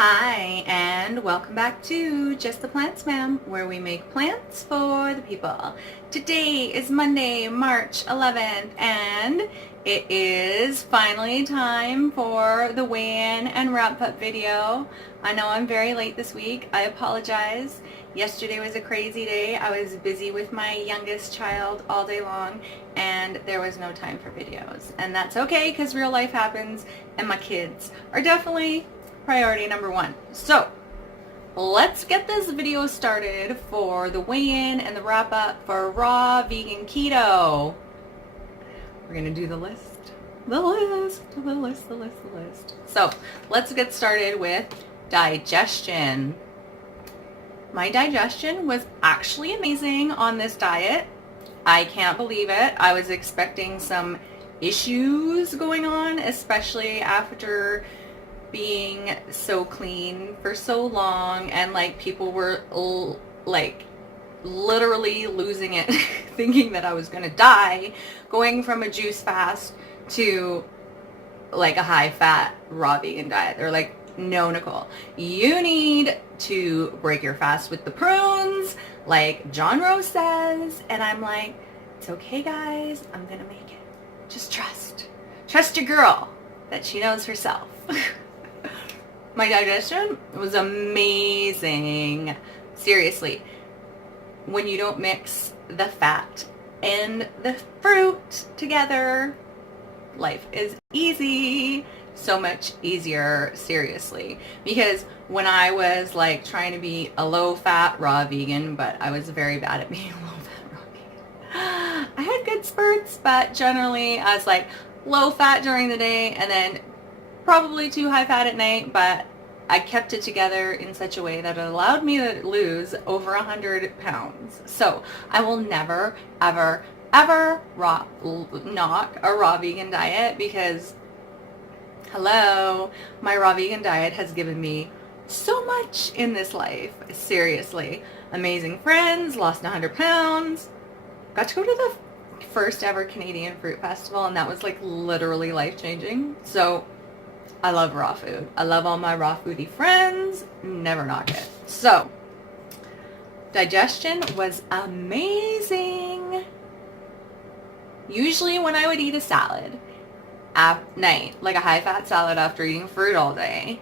Hi, and welcome back to Just the Plants, ma'am, where we make plants for the people. Today is Monday, March 11th, and it is finally time for the weigh-in and wrap-up video. I know I'm very late this week. I apologize. Yesterday was a crazy day. I was busy with my youngest child all day long, and there was no time for videos. And that's okay, because real life happens, and my kids are definitely priority number one. So let's get this video started for the weigh-in and the wrap-up for raw vegan keto. We're gonna do the list. So let's get started with digestion. My digestion was actually amazing on this diet. I can't believe it. I was expecting some issues going on, especially after being so clean for so long, and like people were like literally losing it thinking that I was gonna die going from a juice fast to like a high fat raw vegan diet. They're like, no, Nicole, you need to break your fast with the prunes like John Rose says. And I'm like, it's okay guys, I'm gonna make it. Just trust your girl that she knows herself. My digestion was amazing. Seriously, when you don't mix the fat and the fruit together, life is easy. So much easier, seriously. Because when I was like trying to be a low-fat raw vegan, but I was very bad at being a low-fat raw vegan. I had good spurts, but generally I was like low-fat during the day and then probably too high fat at night, but I kept it together in such a way that it allowed me to lose over 100 pounds. So I will never, ever, ever knock a raw vegan diet, because hello, my raw vegan diet has given me so much in this life. Seriously. Amazing friends, lost 100 pounds, got to go to the first ever Canadian Fruit Festival, and that was like literally life-changing. So I love raw food. I love all my raw foodie friends. Never knock it. So digestion was amazing. Usually when I would eat a salad at night, like a high-fat salad after eating fruit all day,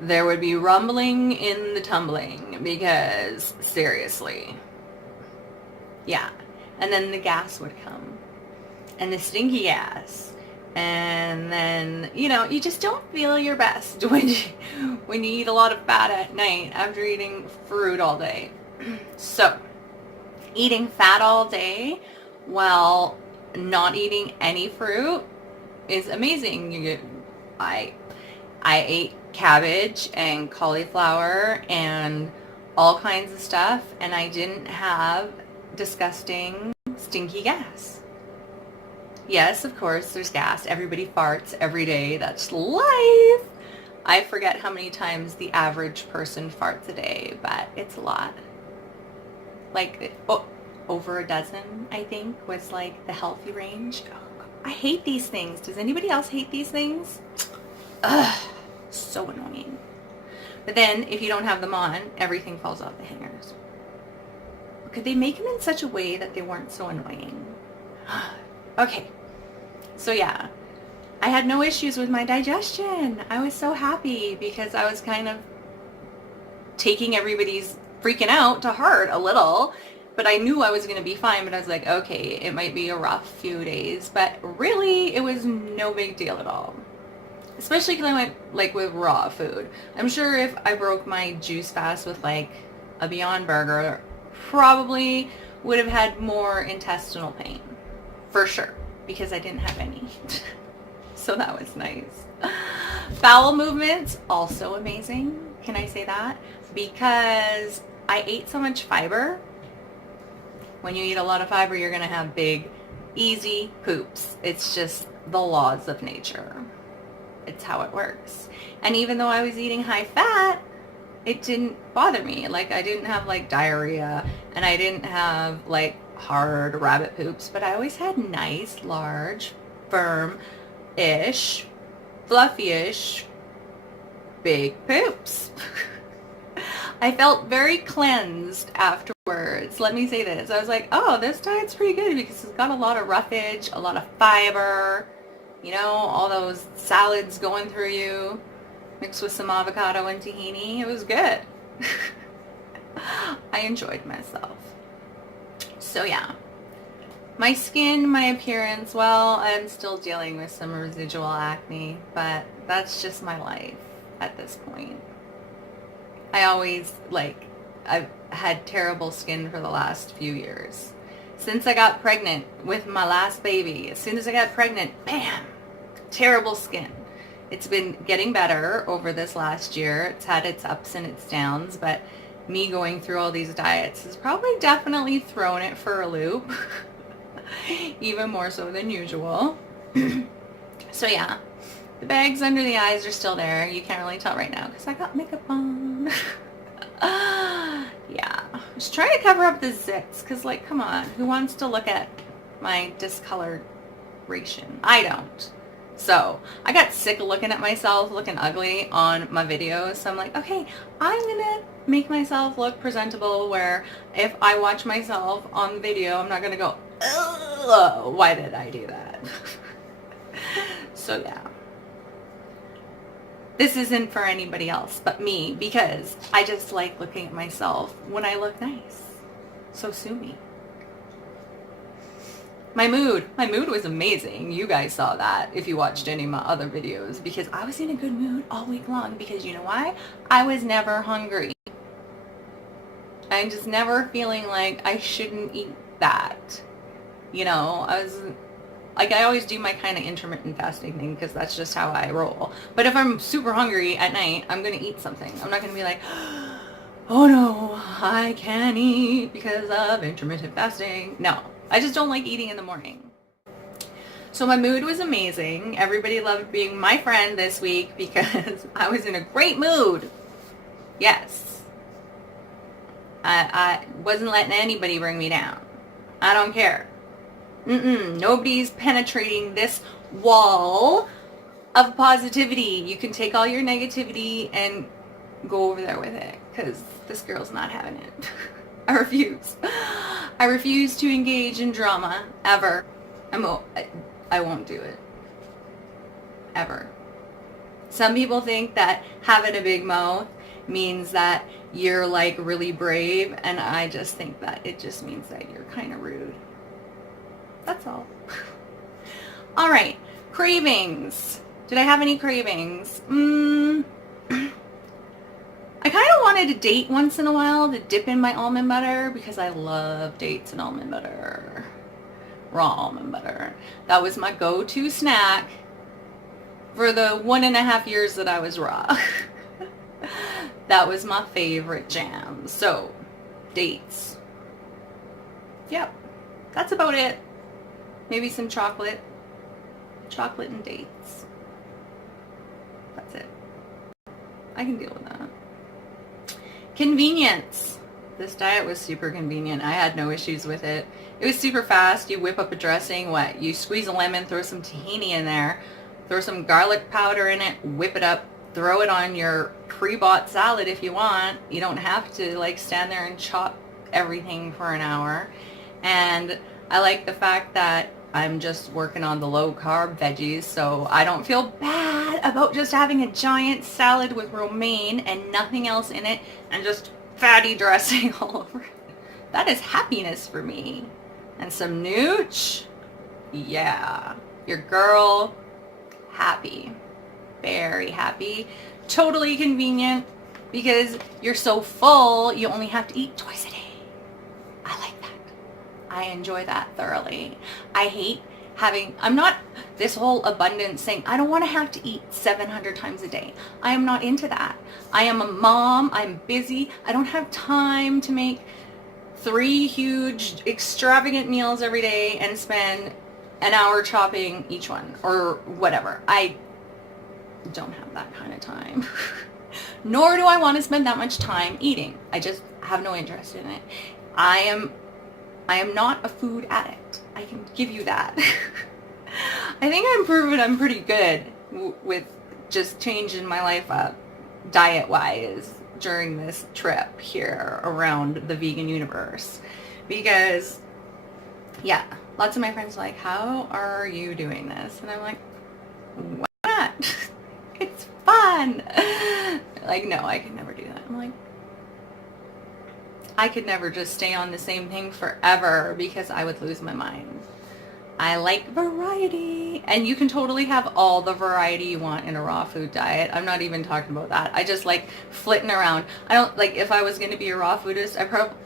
there would be rumbling in the tumbling, because seriously, yeah. And then the gas would come, and the stinky gas. And then, you know, you just don't feel your best when you eat a lot of fat at night after eating fruit all day. So, eating fat all day while not eating any fruit is amazing. I ate cabbage and cauliflower and all kinds of stuff, and I didn't have disgusting stinky gas. Yes, of course, there's gas. Everybody farts every day. That's life. I forget how many times the average person farts a day, but it's a lot. Like, over a dozen, I think, was like the healthy range. Oh, I hate these things. Does anybody else hate these things? Ugh, so annoying. But then, if you don't have them on, everything falls off the hangers. Could they make them in such a way that they weren't so annoying? Okay, so yeah, I had no issues with my digestion. I was so happy because I was kind of taking everybody's freaking out to heart a little, but I knew I was going to be fine. But I was like, okay, it might be a rough few days, but really it was no big deal at all. Especially because I went like with raw food. I'm sure if I broke my juice fast with like a Beyond Burger, probably would have had more intestinal pain. For sure, because I didn't have any. So that was nice. Bowel movements, also amazing. Can I say that? Because I ate so much fiber. When you eat a lot of fiber, you're going to have big, easy poops. It's just the laws of nature. It's how it works. And even though I was eating high fat, it didn't bother me. Like, I didn't have like diarrhea, and I didn't have like hard rabbit poops, but I always had nice, large, firm-ish, fluffy-ish big poops. I felt very cleansed afterwards. Let me say this. I was like, oh, this diet's pretty good because it's got a lot of roughage, a lot of fiber, you know, all those salads going through you, mixed with some avocado and tahini. It was good. I enjoyed myself. So yeah. My skin, my appearance, well, I'm still dealing with some residual acne, but that's just my life at this point. I always, I've had terrible skin for the last few years. Since I got pregnant with my last baby, as soon as I got pregnant, bam, terrible skin. It's been getting better over this last year. It's had its ups and its downs, but me going through all these diets has probably definitely thrown it for a loop. Even more so than usual. So yeah, the bags under the eyes are still there. You can't really tell right now because I got makeup on. Yeah, just trying to cover up the zits because, like, come on, who wants to look at my discoloration? I don't. So I got sick of looking at myself looking ugly on my videos. So I'm like, okay, I'm gonna make myself look presentable where if I watch myself on video, I'm not gonna go, ugh, why did I do that? So yeah. This isn't for anybody else but me because I just like looking at myself when I look nice. So sue me. My mood was amazing. You guys saw that if you watched any of my other videos because I was in a good mood all week long because you know why? I was never hungry. I'm just never feeling like I shouldn't eat that. You know, I always do my kind of intermittent fasting thing because that's just how I roll. But if I'm super hungry at night, I'm going to eat something. I'm not going to be like, oh no, I can't eat because of intermittent fasting. No, I just don't like eating in the morning. So my mood was amazing. Everybody loved being my friend this week because I was in a great mood. Yes. I wasn't letting anybody bring me down. I don't care. Nobody's penetrating this wall of positivity. You can take all your negativity and go over there with it because this girl's not having it. I refuse. I refuse to engage in drama ever. I won't do it. Ever. Some people think that having a big mouth means that you're like really brave, and I just think that it just means that you're kind of rude. That's all. All right, cravings. Did I have any cravings? I kind of wanted a date once in a while to dip in my almond butter because I love dates and almond butter. Raw almond butter. That was my go-to snack for the 1.5 years that I was raw. That was my favorite jam. So, dates. Yep, that's about it. Maybe some chocolate. Chocolate and dates. That's it. I can deal with that. Convenience. This diet was super convenient. I had no issues with it. It was super fast. You whip up a dressing. What? You squeeze a lemon, throw some tahini in there, throw some garlic powder in it, whip it up, throw it on your pre-bought salad if you want. You don't have to like stand there and chop everything for an hour. And I like the fact that I'm just working on the low carb veggies, so I don't feel bad about just having a giant salad with romaine and nothing else in it and just fatty dressing all over it. That is happiness for me. And some nooch. Yeah. Your girl, happy. Very happy. Totally convenient because you're so full, you only have to eat twice a day. I like that. I enjoy that thoroughly. I hate having, I'm not, this whole abundance thing, I don't want to have to eat 700 times a day. I am not into that. I am a mom. I'm busy. I don't have time to make 3 huge extravagant meals every day and spend an hour chopping each one or whatever. I don't have that kind of time. Nor do I want to spend that much time eating. I just have no interest in it. I am not a food addict. I can give you that. I think I'm proven I'm pretty good with just changing my life up diet-wise during this trip here around the vegan universe. Because, yeah, lots of my friends are like, how are you doing this? And I'm like, why not? It's fun. Like, no, I could never do that. I'm like, I could never just stay on the same thing forever because I would lose my mind. I like variety, and you can totally have all the variety you want in a raw food diet. I'm not even talking about that. I just like flitting around. I don't like, if I was going to be a raw foodist,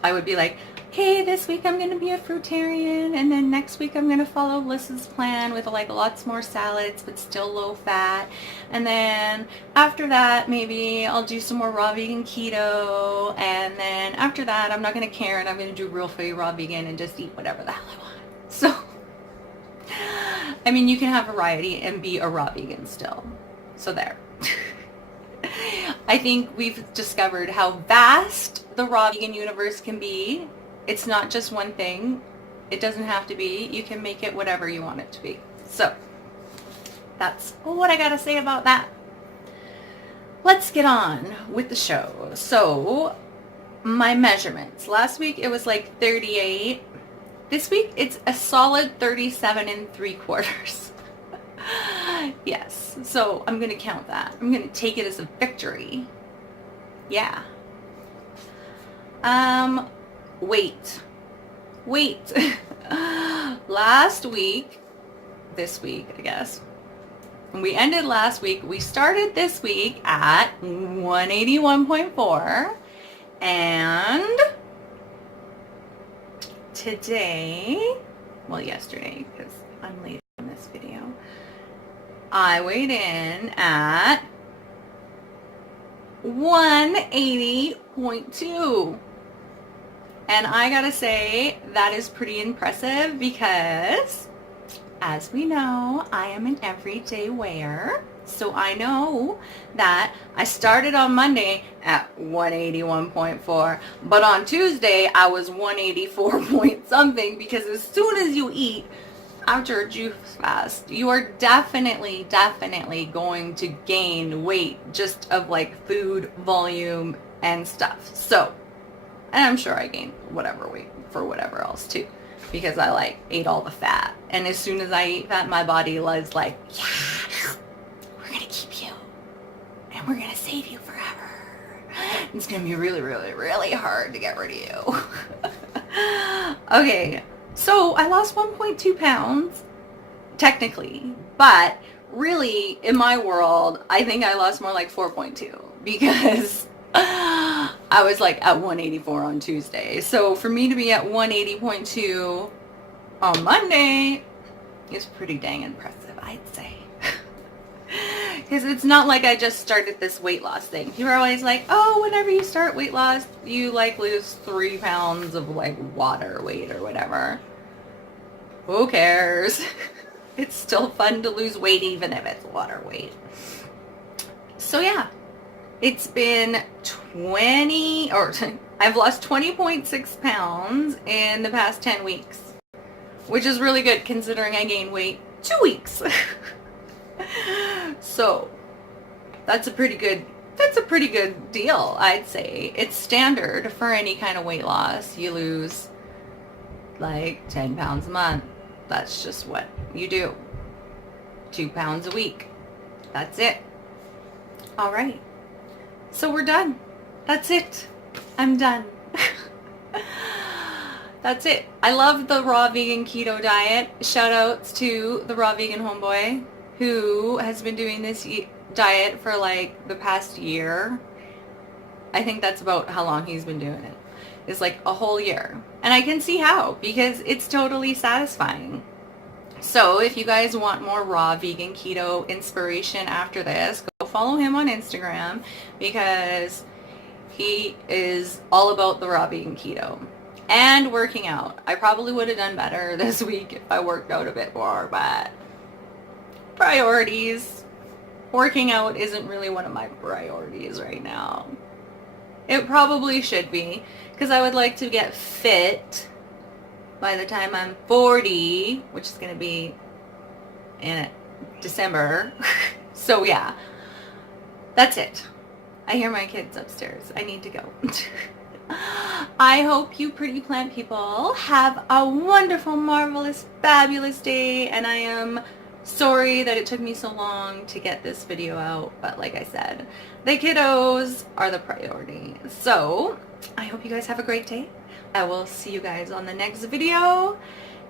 I would be like, hey, this week I'm going to be a fruitarian, and then next week I'm going to follow Liz's plan with like lots more salads but still low fat, and then after that maybe I'll do some more raw vegan keto, and then after that I'm not going to care and I'm going to do real food raw vegan and just eat whatever the hell I want. So I mean, you can have variety and be a raw vegan still. So there. I think we've discovered how vast the raw vegan universe can be. It's not just one thing. It doesn't have to be. You can make it whatever you want it to be. So that's what I got to say about that. Let's get on with the show. So my measurements. Last week it was like 38. This week, it's a solid 37 3/4. Yes, so I'm going to count that. I'm going to take it as a victory. Yeah. Weight. Last week, this week, I guess, when we ended last week, we started this week at 181.4, and today, well, yesterday, because I'm late in this video, I weighed in at 180.2. And I gotta say, that is pretty impressive because, as we know, I am an everyday weigher. So I know that I started on Monday at 181.4, but on Tuesday I was 184 point something, because as soon as you eat after a juice fast, you are definitely going to gain weight just of like food volume and stuff. So, and I'm sure I gained whatever weight for whatever else too, because I like ate all the fat. And as soon as I ate fat, my body was like, yeah, we're going to keep you and we're going to save you forever. It's going to be really, really, really hard to get rid of you. Okay, so I lost 1.2 pounds, technically, but really, in my world, I think I lost more like 4.2, because I was like at 184 on Tuesday. So for me to be at 180.2 on Monday is pretty dang impressive, I'd say. Because it's not like I just started this weight loss thing. People are always like, oh, whenever you start weight loss, you like lose 3 pounds of like water weight or whatever. Who cares? It's still fun to lose weight even if it's water weight. So yeah, it's been I've lost 20.6 pounds in the past 10 weeks, which is really good considering I gained weight 2 weeks. So that's a pretty good deal, I'd say. It's standard for any kind of weight loss. You lose like 10 pounds a month. That's just what you do. 2 pounds a week. That's it. All right. So we're done. That's it. I'm done. That's it. I love the raw vegan keto diet. Shout outs to the raw vegan homeboy who has been doing this diet for like the past year. I think that's about how long he's been doing it. It's like a whole year. And I can see how, because it's totally satisfying. So if you guys want more raw vegan keto inspiration after this, go follow him on Instagram, because he is all about the raw vegan keto and working out. I probably would have done better this week if I worked out a bit more, but priorities. Working out isn't really one of my priorities right now. It probably should be, because I would like to get fit by the time I'm 40, which is going to be in December. So yeah, that's it. I hear my kids upstairs. I need to go. I hope you pretty plant people have a wonderful, marvelous, fabulous day, and I am sorry that it took me so long to get this video out, but like I said, the kiddos are the priority. So I hope you guys have a great day. I will see you guys on the next video,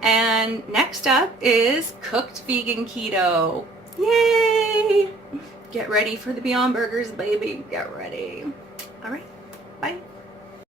and next up is cooked vegan keto. Yay! Get ready for the Beyond Burgers, baby. Get ready. All right. Bye.